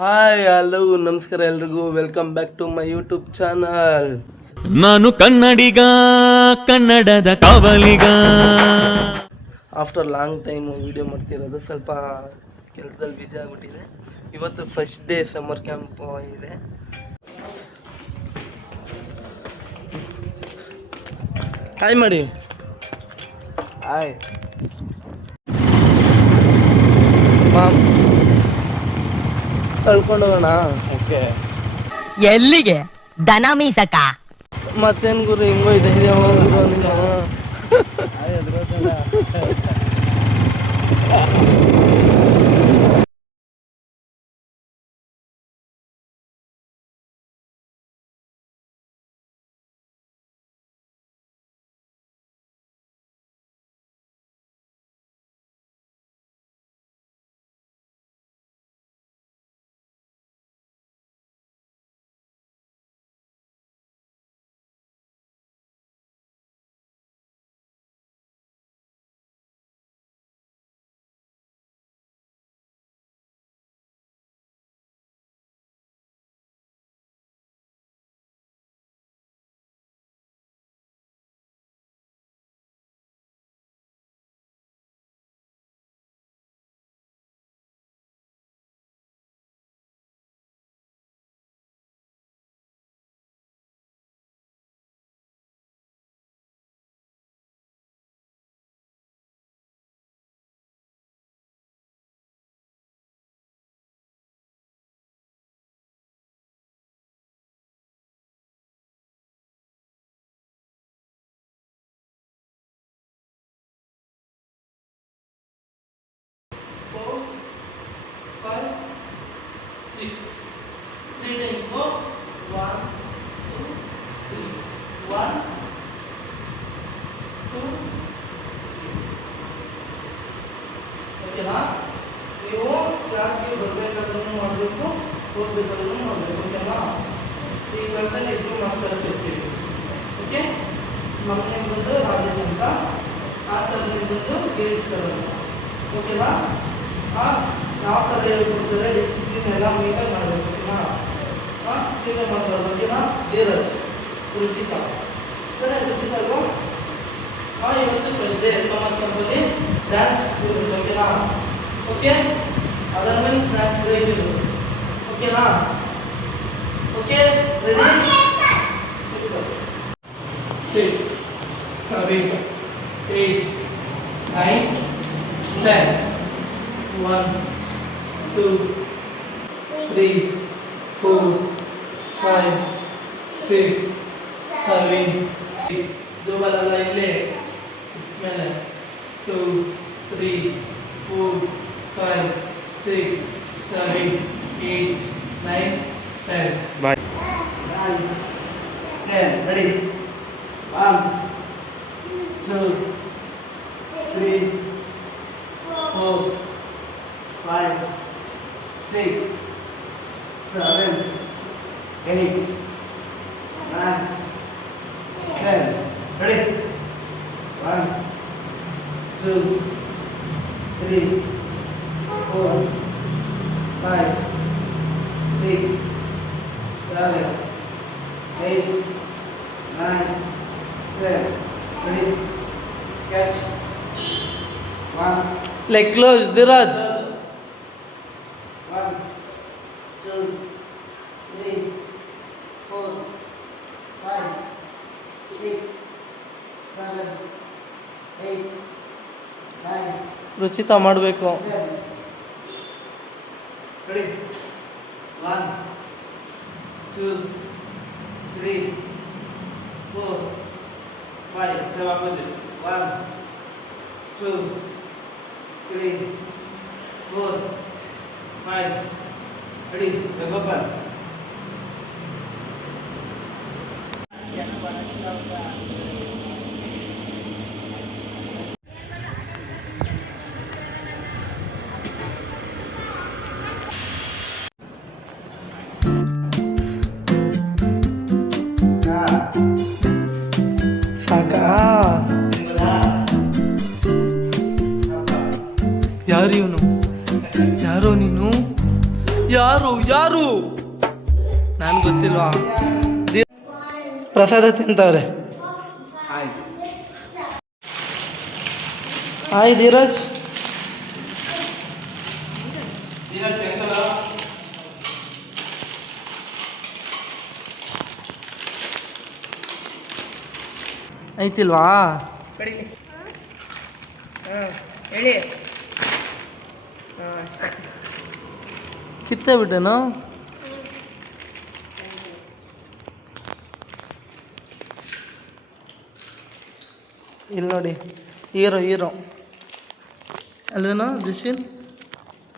Hi hello ನಮಸ್ಕಾರ ಎಲ್ರಿಗೂ welcome back to my YouTube channel. ನಾನು ಕನ್ನಡಿಗ, ಕನ್ನಡದ ಕಾವಲಿಗ. ಆಫ್ಟರ್ ಲಾಂಗ್ ಟೈಮ್ ವಿಡಿಯೋ ಮಾಡ್ತಿರೋದು, ಸ್ವಲ್ಪ ಕೆಲಸದಲ್ಲಿ ಬ್ಯುಸಿ ಆಗಿಬಿಟ್ಟಿದೆ. ಇವತ್ತು ಫಸ್ಟ್ ಡೇ ಸಮ್ಮರ್ ಕ್ಯಾಂಪ್ ಇದೆ. ಹಾಯ್ ಮಾಡಿ, ಹಾಯ್ ಮಾಮ್, ಕಳ್ಕೊಂಡು ಹೋಗೋಣ. ಓಕೆ, ಎಲ್ಲಿಗೆ? ದನ ಮೀಸಕ? ಮತ್ತೇನು ಗುರು ಹಿಂಗೋ ಇದೆ ಓಕೆನಾ? ನೀವು ಕ್ಲಾಸ್ಗೆ ಬರಬೇಕಾದ್ರೂ ಮಾಡಬೇಕು, ಓದಬೇಕಾದ್ರೂ ಮಾಡಬೇಕು. ಓಕೆನಾ? ಈ ಕ್ಲಾಸಲ್ಲಿ ಇಬ್ಬರು ಮಾಸ್ಟರ್ಸ್ ಇರ್ತೀವಿ. ಓಕೆ, ನಮ್ಮನೆ ಬಂದು ರಾಜೇಶ್ ಅಂತ, ಆ ಸರ್ನಲ್ಲಿ ಬಂದು ಗಿರೀಶ್ ಸರ್ ಅಂತ. ಓಕೆನಾ? ಯಾವ ಥರ ಹೇಳ್ಕೊಡ್ತಾರೆ, ಡಿಸಿಪ್ಲಿನ್ ಎಲ್ಲ ನೀಟಾಗಿ ಮಾಡಬೇಕು. ಓಕೆನಾ? ನೀವೇ ಮಾಡಬಾರ್ದು. ಓಕೆನಾ? ಧೀರಜ್, ರುಚಿತ, ರುಚಿತ ಅಲ್ವಾ? ಇವತ್ತು ಫಸ್ಟ್ ಡೇ ಸಮ್ಮರ್ ಕ್ಯಾಂಪಲ್ಲಿ ಡ್ಯಾನ್ಸ್ ಇರುತ್ತೆ. ಓಕೆನಾ? ಓಕೆ, ಅದಾದ್ಮೇಲೆ ಸ್ನ್ಯಾಕ್ಸ್ ಬ್ರೇಕ್ ಇರುತ್ತೆ. ಓಕೆನಾ? Okay, ready? 6, 7, 8, 9, 10. 1, 2, 3, 4, 5, 6, 7, 8. ದೂಬಲಲ್ಲ ಇಲ್ಲೇ ಮೇಲೆ 2, 3, 4, 5, 6, 7, 8, 9, 10. Bye. 9, 10. Ready? 1, 2, 3, 4, 5, 6, 7, 8, 9, 10. Ready? 1, 2, 3, 4, 5, 6, 7, 8, 9, 10. Ready? Catch. 1. Leg close, Dhiraj. 1, 2, 3, 4, 5, 6, 7, 8, 9. Ruchita ಮಾಡಬೇಕು. 10. Ready? 1, 2, 3, 4, 5. Same opposite. 1, 2, 3, 4, 5. Ready? Leg open. ಸಾಕಾ? ಯಾರು ಇವನು? ಯಾರೋ ನೀನು? ಯಾರು ಯಾರು ನಾನು ಗೊತ್ತಿಲ್ವಾ? ಪ್ರಸಾದ ತಿಂತವ್ರೆ. ಹಾಯ್ ಧೀರಜ್. ಐತಿಲ್ವಾ? ಹೇಳಿ. ಕಿತ್ತೇ ಬಿಟ್ಟೇನು? ಇಲ್ಲಿ ನೋಡಿ, ಹೀರೋ ಅಲ್ವೇನೋ ಜಸ್ವಿನ್?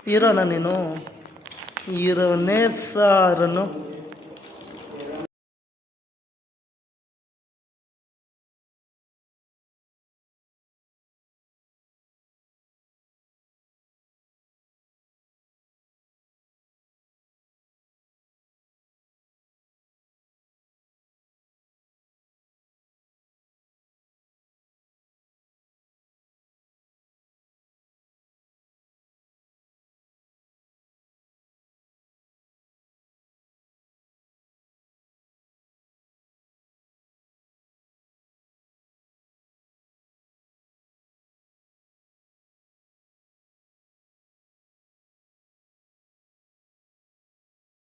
ಹೀರೋನಾ ನೀನು? ಹೀರೋನೇ ಸಾರನು.